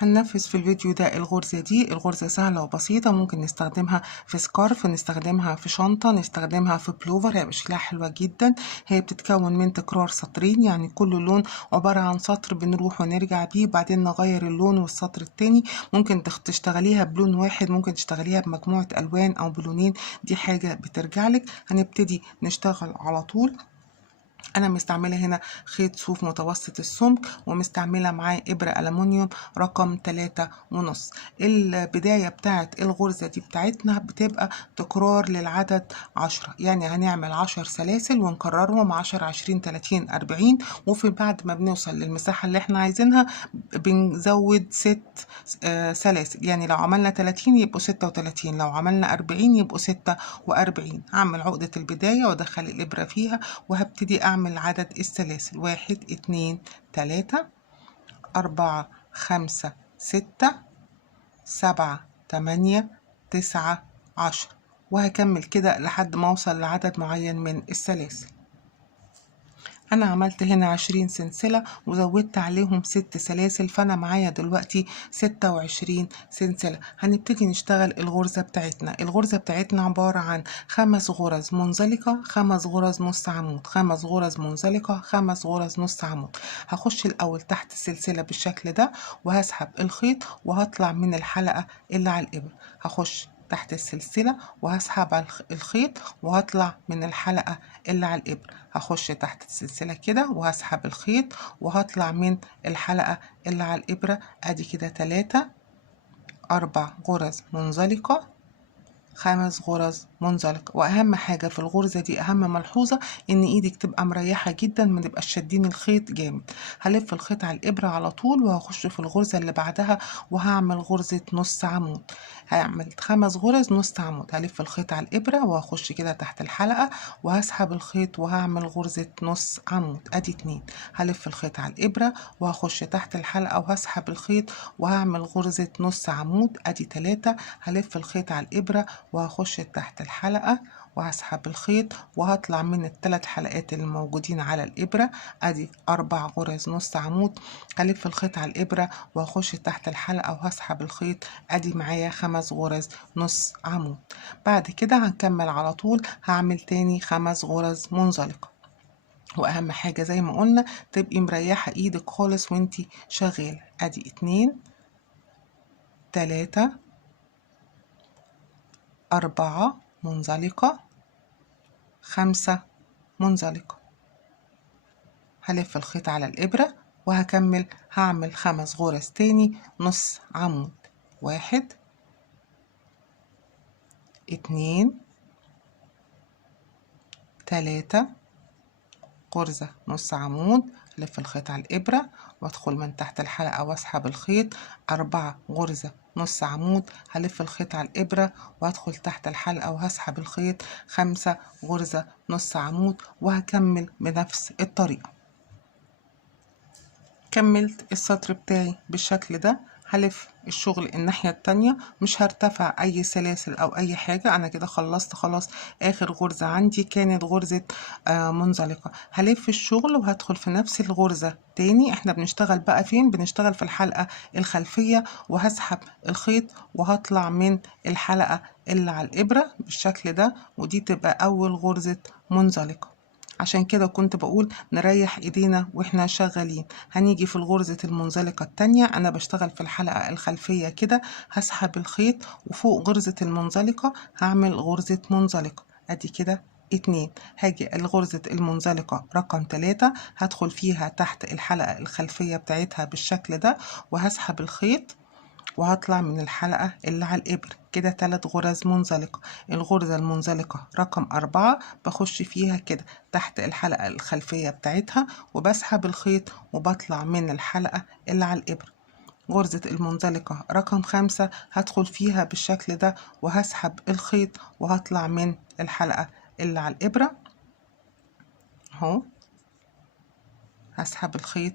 هننفذ في الفيديو ده الغرزة دي. الغرزة سهلة وبسيطة، ممكن نستخدمها في سكارف، نستخدمها في شنطة، نستخدمها في بلوفر، هيبقى شكلها حلوة جدا. هي بتتكون من تكرار سطرين، يعني كل لون عبارة عن سطر بنروح ونرجع بيه وبعدين نغير اللون والسطر التاني. ممكن تشتغليها بلون واحد، ممكن تشتغليها بمجموعة ألوان أو بلونين، دي حاجة بترجعلك. هنبتدي نشتغل على طول. انا مستعمله هنا خيط صوف متوسط السمك، ومستعمله معاه ابره ألمونيوم رقم 3.5. البدايه بتاعت الغرزه دي بتاعتنا بتبقى تكرار للعدد 10، يعني هنعمل 10 سلاسل ونكررهم 10 20 30 40، وفي بعد ما بنوصل للمساحه اللي احنا عايزينها بنزود 6 سلاسل. يعني لو عملنا 30 يبقوا 36، لو عملنا 40 يبقوا 46. هعمل عقده البدايه وادخل الابره فيها، وهبتدي أعمل عدد السلاسل: 1 2 3 4 5 6 7 8 9 10، وهكمل كده لحد ما أوصل لعدد معين من السلاسل. أنا عملت هنا 20 سلسلة وزودت عليهم 6 سلاسل، فأنا معايا دلوقتي 26 سلسلة. هنبتدي نشتغل الغرزة بتاعتنا. الغرزة بتاعتنا عبارة عن 5 غرز منزلقة، 5 غرز نص عمود، 5 غرز منزلقة، 5 غرز نص عمود. هخش الأول تحت السلسلة بالشكل ده، وهسحب الخيط وهطلع من الحلقة اللي على الإبر. هخش تحت السلسلة وهسحب الخيط وهطلع من الحلقة اللي على الإبر. هخش تحت السلسلة كده وهسحب الخيط وهطلع من الحلقة اللي على الإبرة. ادي كده 3 4 غرز منزلقة، 5 غرز منزلقة. واهم حاجة في الغرزة دي، اهم ملحوظة، ان ايدك تبقى مريحة جدا، ما نبقاش شادين الخيط جامد. هلف الخيط على الابرة على طول وهخش في الغرزة اللي بعدها وهعمل غرزة نص عمود. هعمل 5 غرز نص عمود، هلف الخيط على الابرة وهخش كده تحت الحلقة وهسحب الخيط وهعمل غرزة نص عمود. ادي 2. هلف الخيط على الابرة وهخش تحت الحلقة وهسحب الخيط وهعمل غرزة نص عمود. ادي 3. هلف الخيط على الابرة وهخش تحت الحلقة وهسحب الخيط وهطلع من ال3 حلقات اللي موجودين على الإبرة. ادي 4 غرز نص عمود. هلف الخيط على الإبرة وهخش تحت الحلقة وهسحب الخيط. ادي معايا 5 غرز نص عمود. بعد كده هنكمل على طول، هعمل تاني 5 غرز منزلقة. واهم حاجة زي ما قلنا تبقي مريحة ايدك خالص وانتي شغالة. ادي 2 3 4 منزلقة، 5 منزلقة. هلف الخيط على الإبرة وهكمل، هعمل 5 غرز تاني نص عمود. 1 2 3 غرزة نص عمود، هلف الخيط على الإبرة وادخل من تحت الحلقة واسحب الخيط. 4 غرزة نص عمود، هلف الخيط على الإبرة وهدخل تحت الحلقة وهسحب الخيط. 5 غرزة نص عمود، وهكمل بنفس الطريقة. كملت السطر بتاعي بالشكل ده. هلف الشغل الناحية التانية، مش هرتفع اي سلاسل او اي حاجة. انا كده خلصت خلاص. اخر غرزة عندي كانت غرزة منزلقة. هلف الشغل وهدخل في نفس الغرزة تاني. احنا بنشتغل بقى فين؟ بنشتغل في الحلقة الخلفية، وهسحب الخيط وهطلع من الحلقة اللي على الابرة بالشكل ده، ودي تبقى اول غرزة منزلقة. عشان كده كنت بقول نريح ايدينا واحنا شغالين. هنيجي في الغرزة المنزلقة التانية، انا بشتغل في الحلقة الخلفية كده، هسحب الخيط وفوق غرزة المنزلقة هعمل غرزة منزلقة. ادي كده 2. هاجي الغرزة المنزلقة رقم 3، هدخل فيها تحت الحلقة الخلفية بتاعتها بالشكل ده وهسحب الخيط وهطلع من الحلقة اللي على الإبر. كده 3 غرز منزلقة. الغرزة المنزلقة رقم 4 بخش فيها كده تحت الحلقة الخلفية بتاعتها وبسحب الخيط وبطلع من الحلقة اللي على الإبر. غرزة المنزلقة رقم 5 هدخل فيها بالشكل ده وهسحب الخيط وهطلع من الحلقة اللي على الإبرة اهو. هسحب الخيط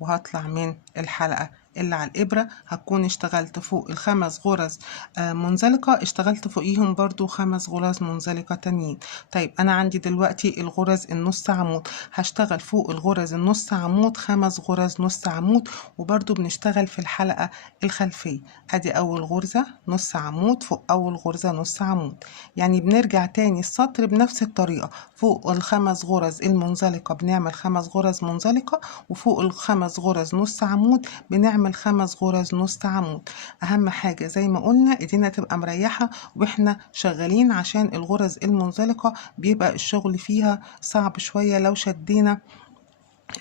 وهطلع من الحلقة اللي على الإبرة هكون اشتغلت فوق الخمس غرز منزلقة، اشتغلت فوقيهم برضو 5 غرز منزلقة تانيين. طيب أنا عندي دلوقتي الغرز النص عمود، هشتغل فوق الغرز النص عمود 5 غرز نص عمود، وبرضو بنشتغل في الحلقة الخلفية. ادي أول غرزة نص عمود فوق أول غرزة نص عمود، يعني بنرجع تاني السطر بنفس الطريقة. فوق ال5 غرز المنزلقة بنعمل 5 غرز منزلقة، وفوق ال5 غرز نص عمود بنعمل 5 غرز نص عمود. أهم حاجة زي ما قلنا ايدينا تبقى مريحة واحنا شغالين، عشان الغرز المنزلقة بيبقى الشغل فيها صعب شوية لو شدينا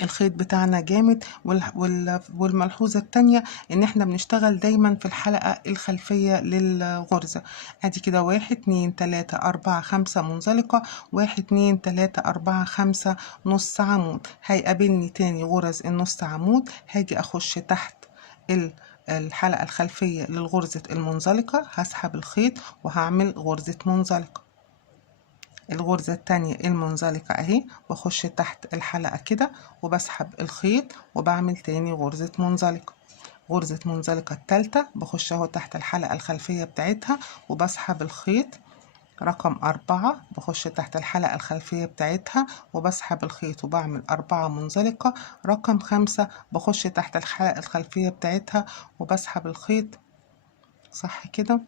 الخيط بتاعنا جامد. والملحوظة التانية ان احنا بنشتغل دايما في الحلقة الخلفية للغرزة. ادي كده 1 2 3 4 5 منزلقة، 1 2 3 4 5 نص عمود. هيقابلني تاني غرز النص عمود، هاجي اخش تحت الحلقة الخلفية للغرزة المنزلقة، هسحب الخيط وهعمل غرزة منزلقة. الغرزة التانية المنزلقة اهي، بخش تحت الحلقة كده وبسحب الخيط وبعمل تاني غرزة منزلقة. غرزة منزلقة التالتة بخش اهو تحت الحلقة الخلفية بتاعتها وبسحب الخيط. رقم 4 بخش تحت الحلقة الخلفية بتاعتها وبسحب الخيط وبعمل 4 منزلقة. رقم 5 بخش تحت الحلقة الخلفية بتاعتها وبسحب الخيط، صح كده،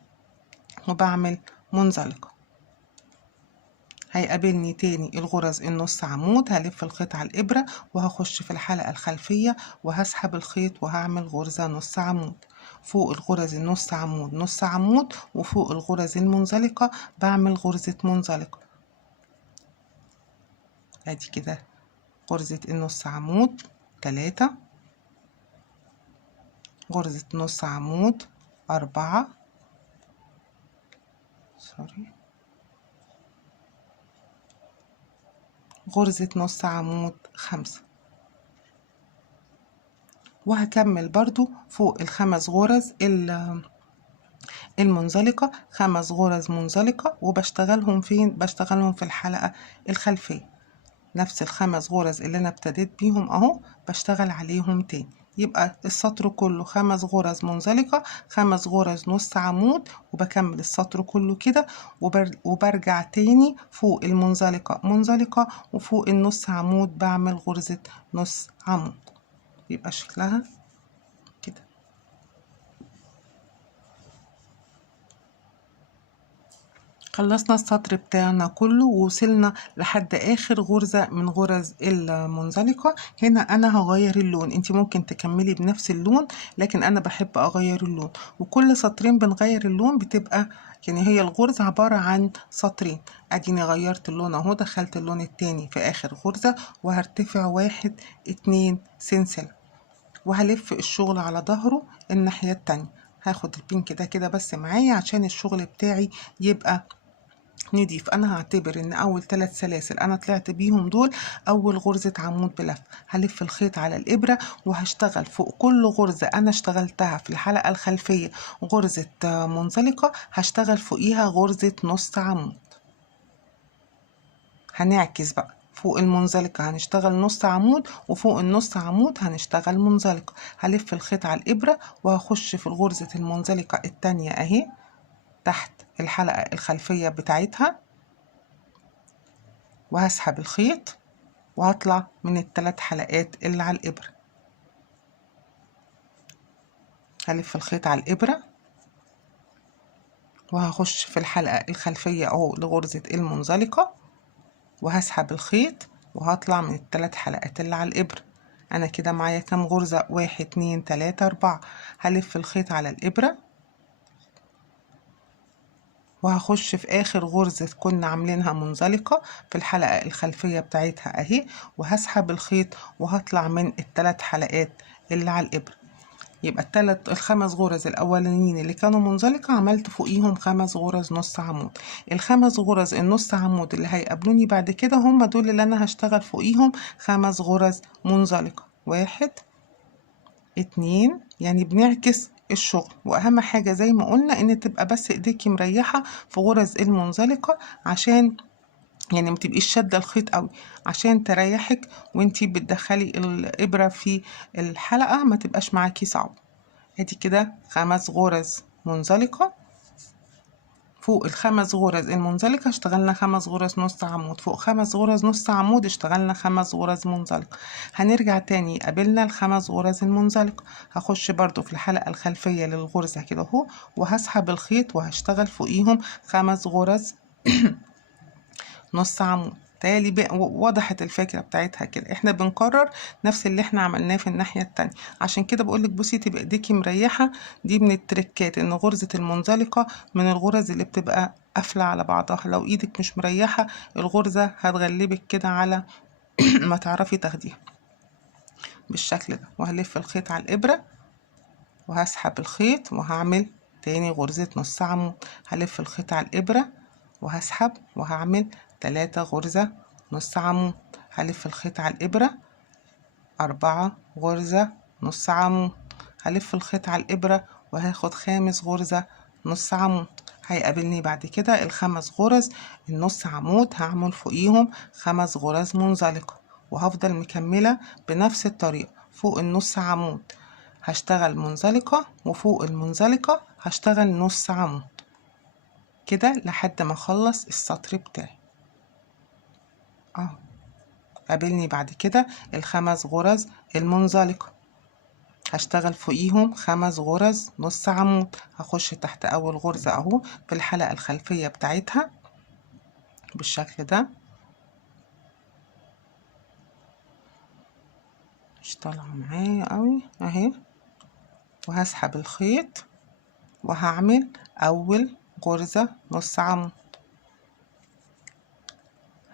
وبعمل منزلقة. هيقابلني تاني الغرز النص عمود، هلف الخيط على الإبرة وهخش في الحلقة الخلفية وهسحب الخيط وهعمل غرزة نص عمود. فوق الغرز النص عمود نص عمود، وفوق الغرز المنزلقة بعمل غرزة منزلقة. ادي كده غرزة النص عمود 3، غرزة نص عمود 4، غرزة نص عمود 5. وهكمل برضو فوق ال5 غرز المنزلقة 5 غرز منزلقة، وبشتغلهم فين؟ بشتغلهم في الحلقة الخلفية. نفس ال5 غرز اللي انا ابتديت بيهم اهو بشتغل عليهم تاني. يبقى السطر كله 5 غرز منزلقة 5 غرز نص عمود، وبكمل السطر كله كده وبرجع تاني فوق المنزلقة منزلقة، وفوق النص عمود بعمل غرزة نص عمود. يبقى شكلها كده. خلصنا السطر بتاعنا كله ووصلنا لحد اخر غرزة من غرز المنزلقة. هنا انا هغير اللون، انت ممكن تكملي بنفس اللون، لكن انا بحب اغير اللون، وكل سطرين بنغير اللون بتبقى يعني هي الغرزة عبارة عن سطرين. اديني غيرت اللون اهو، دخلت اللون التاني في اخر غرزة وهرتفع 1 2 سلسلة، وهلف الشغل على ظهره الناحية التانية. هاخد البينك ده كده بس معايا عشان الشغل بتاعي يبقى نضيف. انا هعتبر ان اول 3 سلاسل انا طلعت بيهم دول اول غرزة عمود بلف. هلف الخيط على الابرة وهشتغل فوق كل غرزة انا اشتغلتها في الحلقة الخلفية غرزة منزلقة، هشتغل فوقيها غرزة نص عمود. هنعكس بقى، فوق المنزلقة هنشتغل نص عمود، وفوق النص عمود هنشتغل منزلقة. هلف الخيط على الابرة وهخش في الغرزة المنزلقة التانية اهي تحت الحلقة الخلفية بتاعتها، وهسحب الخيط وهطلع من ال3 حلقات اللي على الإبرة. هلف الخيط على الإبرة وهخش في الحلقة الخلفية اهو لغرزة المنزلقة، وهسحب الخيط وهطلع من ال3 حلقات اللي على الإبرة. أنا كده معايا كام غرزة؟ 1 2 3 4. هلف الخيط على الإبرة وهخش في اخر غرزة كنا عاملينها منزلقة في الحلقة الخلفية بتاعتها اهي، وهسحب الخيط وهطلع من ال3 حلقات اللي على الابرة. يبقى ال5 غرز الاولانيين اللي كانوا منزلقة عملت فوقيهم 5 غرز نص عمود. ال5 غرز النص عمود اللي هيقابلوني بعد كده هم دول اللي انا هشتغل فوقيهم 5 غرز منزلقة. 1 2، يعني بنعكس الشغل. واهم حاجة زي ما قلنا ان تبقى بس ايديكي مريحة في غرز المنزلقة، عشان يعني ما تبقيش شاده الخيط قوي، عشان تريحك وانتي بتدخلي الابره في الحلقه ما تبقاش معاكي صعب. ادي كده 5 غرز منزلقة. فوق ال5 غرز المنزلقة اشتغلنا 5 غرز نص عمود، فوق 5 غرز نص عمود اشتغلنا 5 غرز منزلقة. هنرجع تاني قابلنا ال5 غرز المنزلقة، هخش برضو في الحلقة الخلفية للغرزة كده اهو، وهسحب الخيط وهشتغل فوقيهم 5 غرز نص عمود. تالي وضحت الفكرة بتاعتها كده. احنا بنكرر نفس اللي احنا عملناه في الناحية التانية، عشان كده بقولك بصي تبقى ايديكي مريحة. دي من التركات، ان غرزة المنزلقة من الغرز اللي بتبقى قافلة على بعضها. لو ايدك مش مريحة الغرزة هتغلبك كده على ما تعرفي تاخديها بالشكل ده. وهلف الخيط على الابرة وهسحب الخيط وهعمل تاني غرزة نص عمود. هلف الخيط على الابرة وهسحب وهعمل 3 غرزة نص عمود. هلف الخيط على الابرة 4 غرزة نص عمود. هلف الخيط على الابرة وهاخد 5 غرزة نص عمود. هيقابلني بعد كده ال5 غرز النص عمود، هعمل فوقيهم 5 غرز منزلقة، وهفضل مكملة بنفس الطريقة. فوق النص عمود هشتغل منزلقة، وفوق المنزلقة هشتغل نص عمود كده لحد ما اخلص السطر بتاعي اهو. قابلني بعد كده ال5 غرز المنزلقة، هشتغل فوقيهم 5 غرز نص عمود. هخش تحت اول غرزة اهو في الحلقة الخلفية بتاعتها بالشكل ده، مش طالعة معايا قوي اهي. وهسحب الخيط وهعمل اول غرزة نص عمود،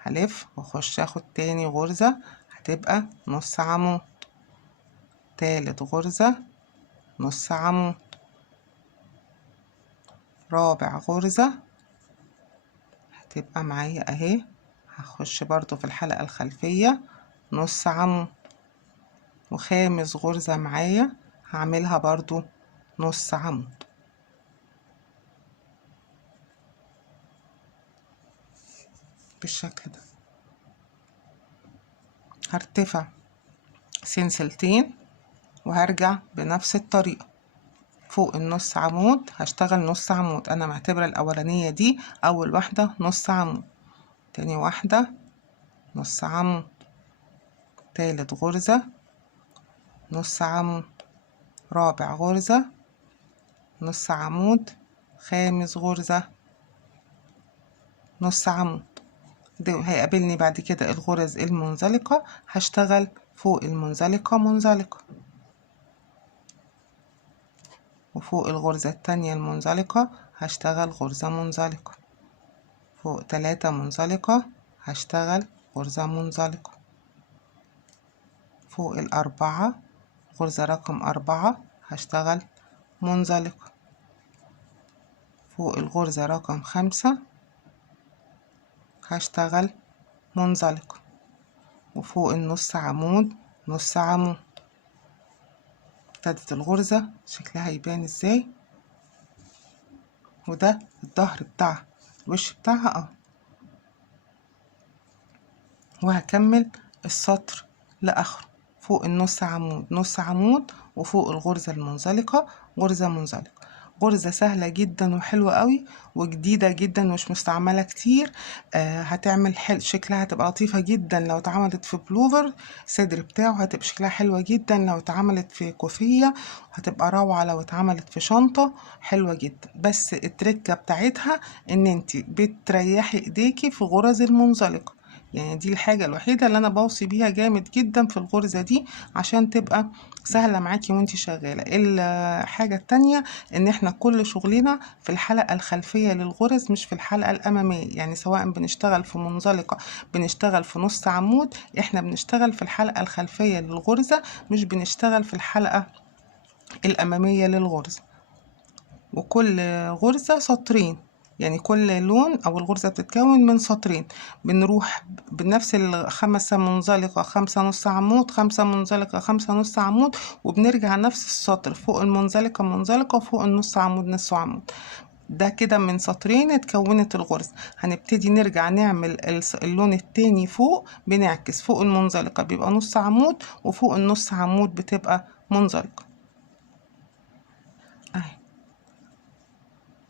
هلف واخش اخد تاني غرزة هتبقى نص عمود، تالت غرزة نص عمود، رابع غرزة هتبقى معايا اهي. هخش برضو في الحلقة الخلفية نص عمود، وخامس غرزة معايا هعملها برضو نص عمود بالشكل ده. هرتفع سلسلتين وهرجع بنفس الطريقة. فوق النص عمود هشتغل نص عمود، انا معتبرة الاولانية دي اول واحدة نص عمود، تاني واحدة نص عمود، تالت غرزة نص عمود، رابع غرزة نص عمود، خامس غرزة نص عمود. ده هيقابلني بعد كده الغرز المنزلقة، هشتغل فوق المنزلقة منزلقة، وفوق الغرزة التانية المنزلقة هشتغل غرزة منزلقة، فوق 3 منزلقة هشتغل غرزة منزلقة، فوق ال4 غرزة رقم 4 هشتغل منزلقة، فوق الغرزة رقم 5 هشتغل منزلقة، وفوق النص عمود نص عمود. ابتدت الغرزة شكلها يبان ازاي، وده الظهر بتاعها الوش بتاعها اهو. وهكمل السطر لاخره. فوق النص عمود نص عمود، وفوق الغرزة المنزلقة غرزة منزلقة. غرزة سهلة جدا وحلوة قوي وجديدة جدا ومش مستعملة كتير. هتعمل شكلها هتبقى لطيفة جدا لو اتعملت في بلوفر الصدر بتاعه، هتبقى شكلها حلوة جدا لو اتعملت في كوفية، هتبقى روعة لو اتعملت في شنطة حلوة جدا. بس التركة بتاعتها ان انتي بتريحي ايديكي في غرز المنزلقة، يعني دي الحاجة الوحيدة اللي انا بوصي بيها جامد جدا في الغرزة دي عشان تبقى سهلة معاكي وانتي شغالة. الحاجة التانية ان احنا كل شغلنا في الحلقة الخلفية للغرز مش في الحلقة الامامية، يعني سواء بنشتغل في منزلقة بنشتغل في نص عمود، احنا بنشتغل في الحلقة الخلفية للغرزة مش بنشتغل في الحلقة الامامية للغرزة. وكل غرزة سطرين، يعني كل لون او الغرزة بتتكون من سطرين، بنروح بنفس ال5 منزلقة 5 نص عمود 5 منزلقة 5 نص عمود، وبنرجع نفس السطر فوق المنزلقة منزلقة وفوق النص عمود نص عمود. ده كده من سطرين اتكونت الغرزة. هنبتدي نرجع نعمل اللون التاني فوق، بنعكس فوق المنزلقة بيبقى نص عمود وفوق النص عمود بتبقى منزلقة.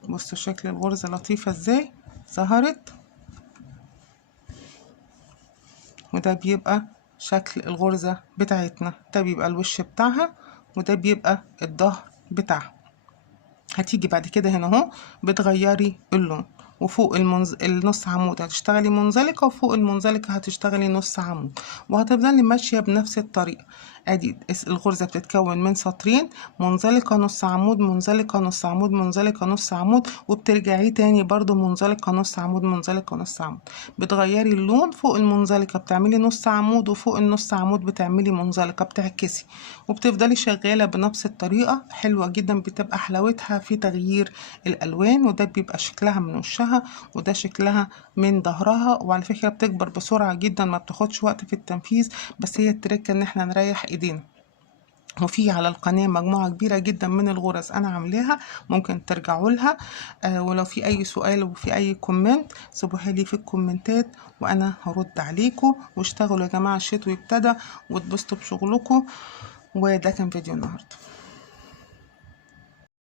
بصوا شكل الغرزة لطيفة ازاي ظهرت، وده بيبقى شكل الغرزة بتاعتنا، ده بيبقى الوش بتاعها وده بيبقى الظهر بتاعها. هتيجي بعد كده هنا اهو بتغيري اللون، وفوق النص عمود هتشتغلي منزلقة، وفوق المنزلقة هتشتغلي نص عمود، وهتفضلي ماشية بنفس الطريقة. ادي الغرزة بتتكون من سطرين، منزلقة نص عمود، منزلقة نص عمود، منزلقة نص عمود، وبترجعي تاني برضو منزلقة نص عمود، منزلقة نص عمود. بتغيري اللون، فوق المنزلقة بتعملي نص عمود، وفوق النص عمود بتعملي منزلقة، بتعكسي، وبتفضلي شغالة بنفس الطريقة. حلوة جدا، بتبقى حلاوتها في تغيير الألوان، وده بيبقى شكلها من وشها وده شكلها من ظهرها. وعلى فكرة بتكبر بسرعة جدا، ما بتاخدش وقت في التنفيذ، بس هي التركة ان احنا نريح ايدينا. وفي على القناة مجموعة كبيرة جدا من الغرز أنا عاملاها، ممكن ترجعوا لها. ولو في أي سؤال وفي أي كومنت سيبوها لي في الكومنتات وأنا هرد عليكم. واشتغلوا يا جماعة، الشتوي ابتدى، واتبسطوا بشغلكم. وده كان فيديو النهاردة.